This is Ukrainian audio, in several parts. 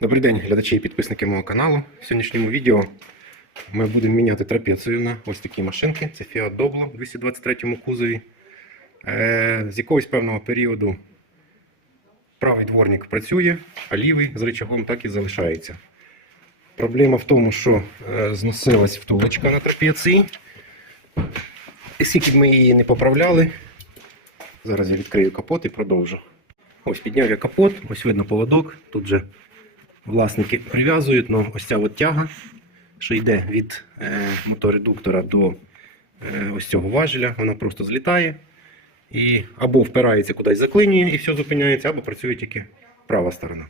Добрий день, глядачі і підписники мого каналу. В сьогоднішньому відео ми будемо міняти трапецію на ось такі машинки. Це Fiat Doblo в 223 кузові. Е, з якогось певного періоду правий дворник працює, а лівий з рычагом так і залишається. Проблема в тому, що е, зносилась втулочка на трапеції. І скільки б ми її не поправляли, зараз я відкрию капот і продовжу. Ось підняв я капот, ось видно поводок. Тут же власники прив'язують, ну ось ця от тяга, що йде від е, моторедуктора до е, ось цього важеля, вона просто злітає і або впирається кудись заклинює і все зупиняється, або працює тільки права сторона.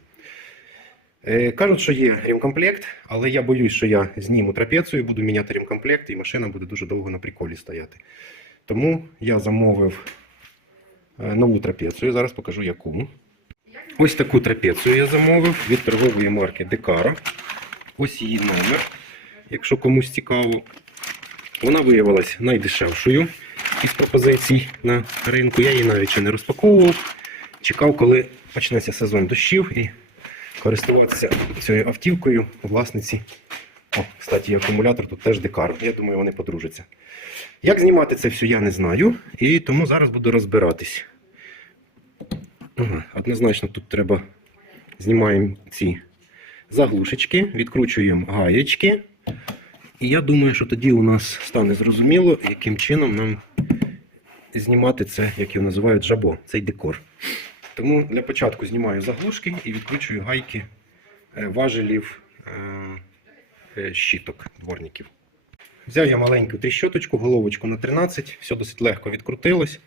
Е, кажуть, що є ремкомплект, але я боюсь, що я зніму трапецію, буду міняти ремкомплект, і машина буде дуже довго на приколі стояти. Тому я замовив е, нову трапецію. Зараз покажу яку. Ось таку трапецію я замовив від торгової марки Декара. Ось її номер. Якщо комусь цікаво, вона виявилась найдешевшою із пропозицій на ринку. Я її навіть ще не розпаковував. Чекав, коли почнеться сезон дощів і користуватися цією автівкою власниці. О, кстати, акумулятор тут теж Декар. Я думаю, вони подружаться. Як знімати це все, я не знаю. І тому зараз буду розбиратись. Однозначно тут треба знімаємо ці заглушечки, відкручуємо гаєчки. І я думаю, що тоді у нас стане зрозуміло, яким чином нам знімати це, як його називають, жабо, цей декор. Тому для початку знімаю заглушки і відкручую гайки е, важелів е, е, щиток дворників. Взяв я маленьку тріщоточку, головочку на 13, все досить легко відкрутилось.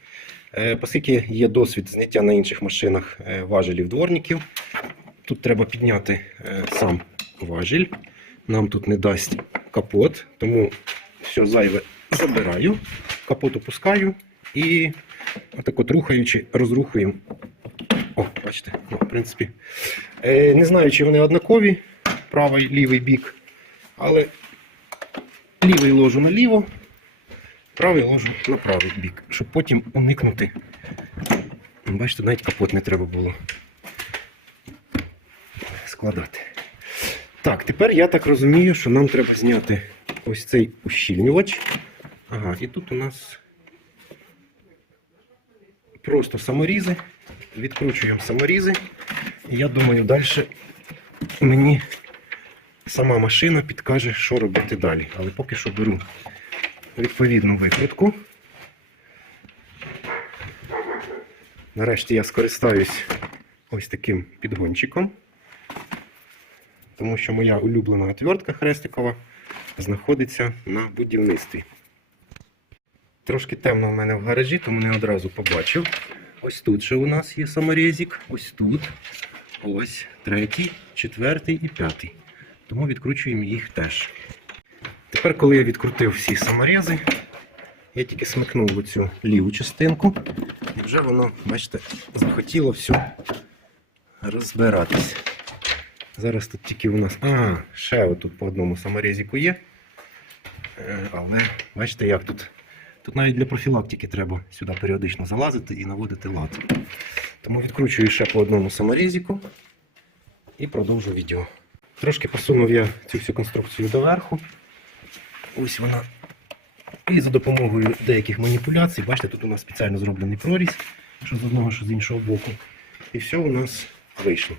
Е, Оскільки є досвід зняття на інших машинах е, важелів дворників, тут треба підняти е, сам важіль. Нам тут не дасть капот, тому все зайве забираю, капот опускаю і отак от рухаючи, розрухуємо. О, бачите, ну, в принципі. Не знаю, чи вони однакові, правий лівий бік, але лівий ложу наліво, правий ложу на правий бік, щоб потім уникнути. Бачите, навіть капот не треба було складати. Так, тепер я так розумію, що нам треба зняти ось цей ущільнювач. Ага, і тут у нас просто саморізи. Відкручуємо саморізи. Я думаю, далі мені сама машина підкаже, що робити далі. Але поки що беру відповідну викрутку. Нарешті я скористаюсь ось таким підгончиком, тому що моя улюблена отвертка хрестикова знаходиться на будівництві. Трошки темно в мене в гаражі, тому не одразу побачив. Ось тут ще у нас є саморізик, ось тут, ось третій, четвертий і п'ятий. Тому відкручуємо їх теж. Тепер, коли я відкрутив всі саморези, я тільки смикнув оцю ліву частинку, і вже воно, бачите, захотіло все розбиратись. Зараз тут тільки у нас. А, ще отут по одному саморезику є. Е, Але бачите, як тут. Тут навіть для профілактики треба сюди періодично залазити і наводити лад. Тому відкручую ще по одному саморізику і продовжу відео. Трошки посунув я цю всю конструкцію доверху. Ось вона. І за допомогою деяких маніпуляцій, бачите, тут у нас спеціально зроблений прорізь, що з одного, що з іншого боку. І все у нас вийшло.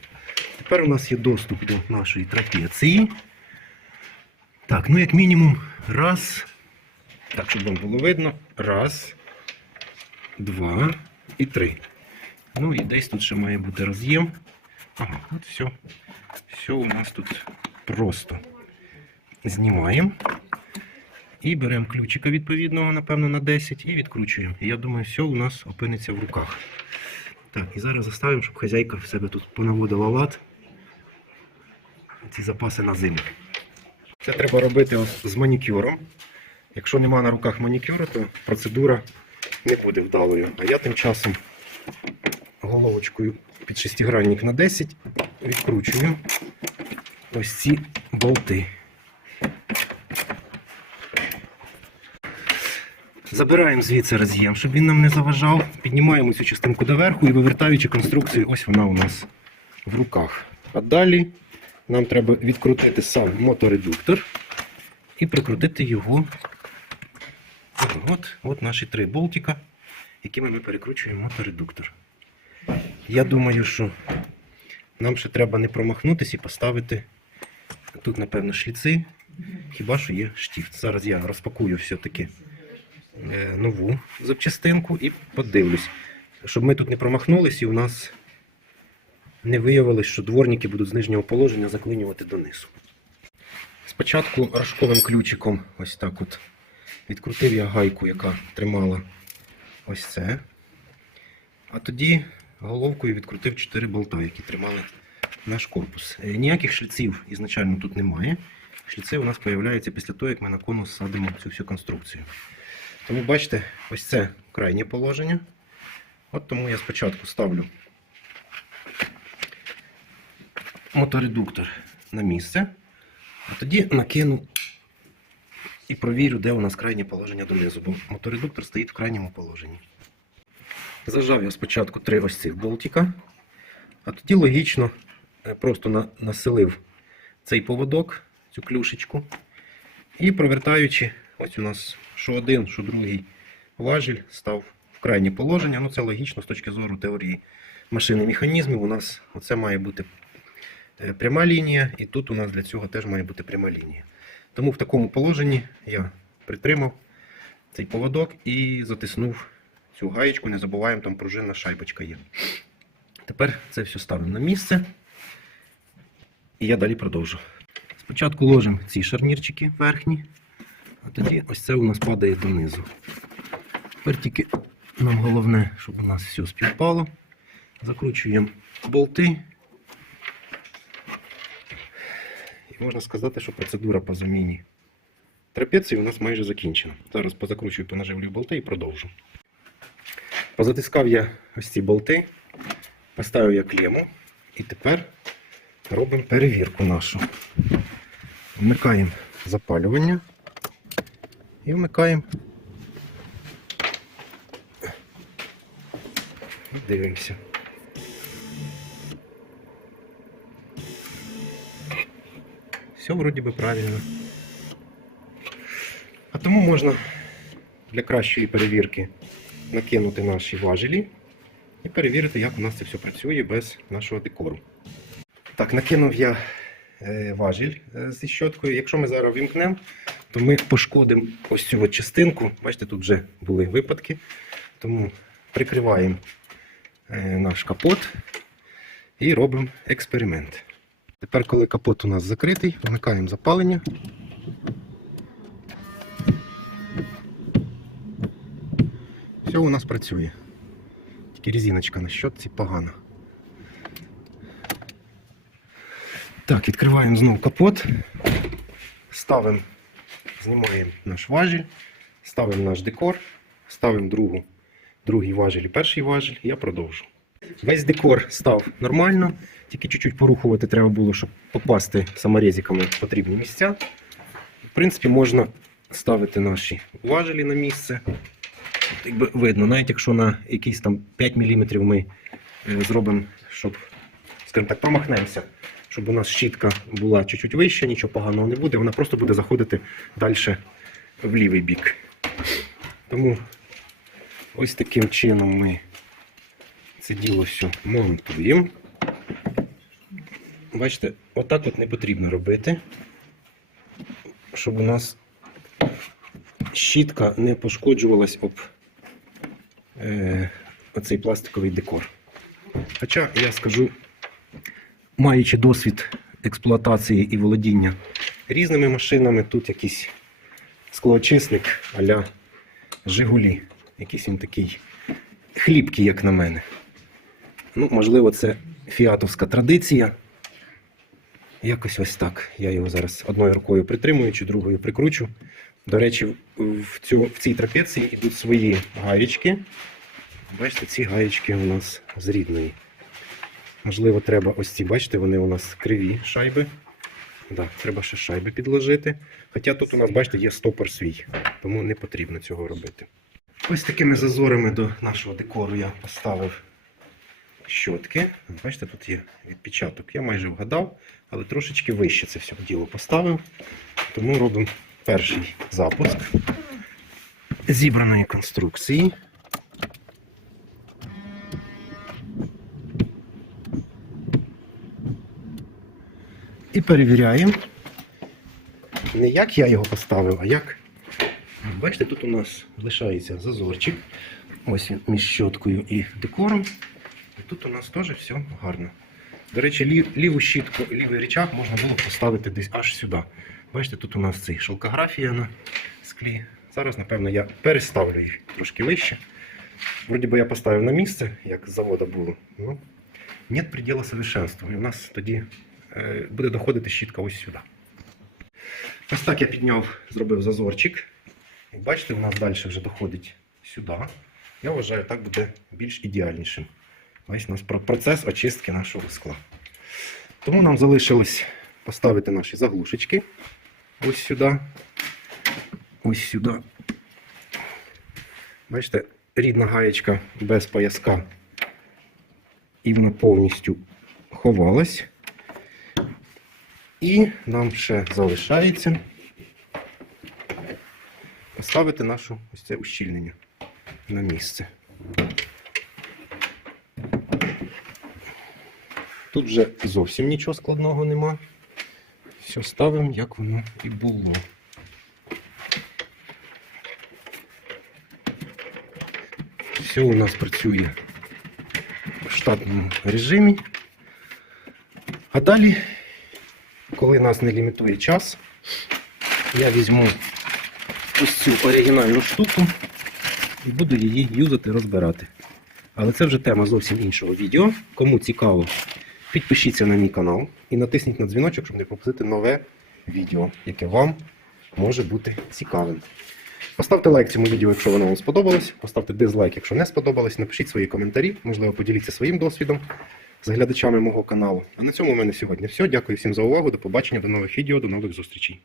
Тепер у нас є доступ до нашої трапеції. Так, ну як мінімум, раз. Так, щоб вам було видно. Раз, два і три. Ну і десь тут ще має бути роз'єм. Ага, от все. Все у нас тут просто. Знімаємо. І беремо ключика відповідного, напевно, на 10 і відкручуємо. І я думаю, все у нас опиниться в руках. Так, і зараз заставимо, щоб хазяйка в себе тут понаводила лад. Ці запаси на зиму. Це треба робити з манікюром. Якщо нема на руках манікюра, то процедура не буде вдалою. А я тим часом головочкою під шестигранник на 10 відкручую ось ці болти. Забираємо звідси роз'єм, щоб він нам не заважав. Піднімаємо цю частинку доверху і вивертаючи конструкцію, ось вона у нас в руках. А далі нам треба відкрутити сам моторедуктор і прикрутити його. От, от наші три болтика, якими ми перекручуємо моторедуктор. Я думаю, що нам ще треба не промахнутися і поставити тут, напевно, шліци. Хіба що є штифт. Зараз я розпакую все-таки нову запчастинку і подивлюсь, щоб ми тут не промахнулись і у нас не виявилось, що дворники будуть з нижнього положення заклинювати донизу. Спочатку рожковим ключиком ось так от відкрутив я гайку, яка тримала ось це. А тоді головкою відкрутив 4 болта, які тримали наш корпус. Е, Ніяких шліців ізначально тут немає. Шліци у нас з'являються після того, як ми на конус садимо цю всю конструкцію. Тому бачите, ось це крайнє положення. От тому я спочатку ставлю моторедуктор на місце, а тоді накину і провірю, де у нас крайнє положення донизу, бо моторедуктор стоїть в крайньому положенні. Зажав я спочатку три ось цих болтика, а тоді логічно е, просто на- населив цей поводок, цю клюшечку, і провертаючи, ось у нас що один, що другий важіль став в крайнє положення. Ну це логічно з точки зору теорії машини механізмів. У нас оце має бути е, пряма лінія, і тут у нас для цього теж має бути пряма лінія. Тому в такому положенні я притримав цей поводок і затиснув цю гаєчку. Не забуваємо, там пружинна шайбочка є. Тепер це все ставимо на місце. І я далі продовжу. Спочатку ложимо ці шарнірчики верхні, а тоді ось це у нас падає донизу. Тепер тільки нам головне, щоб у нас все співпало. Закручуємо болти. І можна сказати, що процедура по заміні трапеції у нас майже закінчена. Зараз позакручую, понаживлю болти і продовжу. Позатискав я ось ці болти, поставив я клему і тепер робимо перевірку нашу. Вмикаємо запалювання і вмикаємо. Дивимося. Все вроді би правильно. А тому можна для кращої перевірки накинути наші важелі і перевірити, як у нас це все працює без нашого декору. Так, накинув я е, важіль е, зі щоткою. Якщо ми зараз вімкнемо, то ми пошкодимо ось цю частинку. Бачите, тут вже були випадки. Тому прикриваємо е, наш капот і робимо експеримент. Тепер, коли капот у нас закритий, вмикаємо запалення. Все у нас працює. Тільки резиночка на щотці погана. Так, відкриваємо знову капот. Ставимо, знімаємо наш важіль, ставимо наш декор, ставимо другу, другий важіль і перший важіль, я продовжу. Весь декор став нормально, тільки чуть-чуть порухувати треба було, щоб попасти саморезиками в потрібні місця. В принципі, можна ставити наші важелі на місце. Якби видно, навіть якщо на якісь там 5 мм ми е, зробимо, щоб, скажімо так, промахнемося, щоб у нас щітка була чуть-чуть вища, нічого поганого не буде, вона просто буде заходити далі в лівий бік. Тому ось таким чином ми це діло все монтуємо. Бачите, отак от не потрібно робити, щоб у нас щітка не пошкоджувалась об е, оцей пластиковий декор. Хоча я скажу, маючи досвід експлуатації і володіння різними машинами, тут якийсь склоочисник а-ля Жигулі. Якийсь він такий хлібкий, як на мене. Ну, можливо, це фіатовська традиція. Якось ось так. Я його зараз одною рукою притримуючи, другою прикручу. До речі, в, цю, в цій трапеції йдуть свої гаєчки. Бачите, ці гаєчки у нас з рідної. Можливо, треба ось ці, бачите, вони у нас криві шайби. Да, треба ще шайби підложити. Хоча тут у нас, бачите, є стопор свій, тому не потрібно цього робити. Ось такими зазорами до нашого декору я поставив щотки. Бачите, тут є відпечаток. Я майже вгадав, але трошечки вище це все діло поставив. Тому робимо перший запуск зібраної конструкції. І перевіряємо. Не як я його поставив, а як. Бачите, тут у нас лишається зазорчик. Ось він між щоткою і декором. І тут у нас теж все гарно. До речі, лів- ліву щітку, лівий рычаг можна було поставити десь аж сюди. Бачите, тут у нас цей шелкографія на склі. Зараз, напевно, я переставлю їх трошки вище. Вроді би я поставив на місце, як з завода було. Ну, нет предела совершенству. І у нас тоді буде доходити щітка ось сюди. Ось так я підняв, зробив зазорчик. Бачите, у нас далі вже доходить сюди. Я вважаю, так буде більш ідеальнішим. Ось у нас процес очистки нашого скла. Тому нам залишилось поставити наші заглушечки. Ось сюди. Ось сюди. Бачите, рідна гаєчка без пояска. І вона повністю ховалась. І нам ще залишається поставити нашу ось це ущільнення на місце. Тут вже зовсім нічого складного нема. Все ставимо, як воно і було. Все у нас працює в штатному режимі. А далі, коли нас не лімітує час, я візьму ось цю оригінальну штуку і буду її юзати, розбирати. Але це вже тема зовсім іншого відео. Кому цікаво, підпишіться на мій канал і натисніть на дзвіночок, щоб не пропустити нове відео, яке вам може бути цікавим. Поставте лайк цьому відео, якщо воно вам сподобалось. Поставте дизлайк, якщо не сподобалось. Напишіть свої коментарі, можливо, поділіться своїм досвідом з глядачами мого каналу. А на цьому в мене сьогодні все. Дякую всім за увагу. До побачення, до нових відео, до нових зустрічей.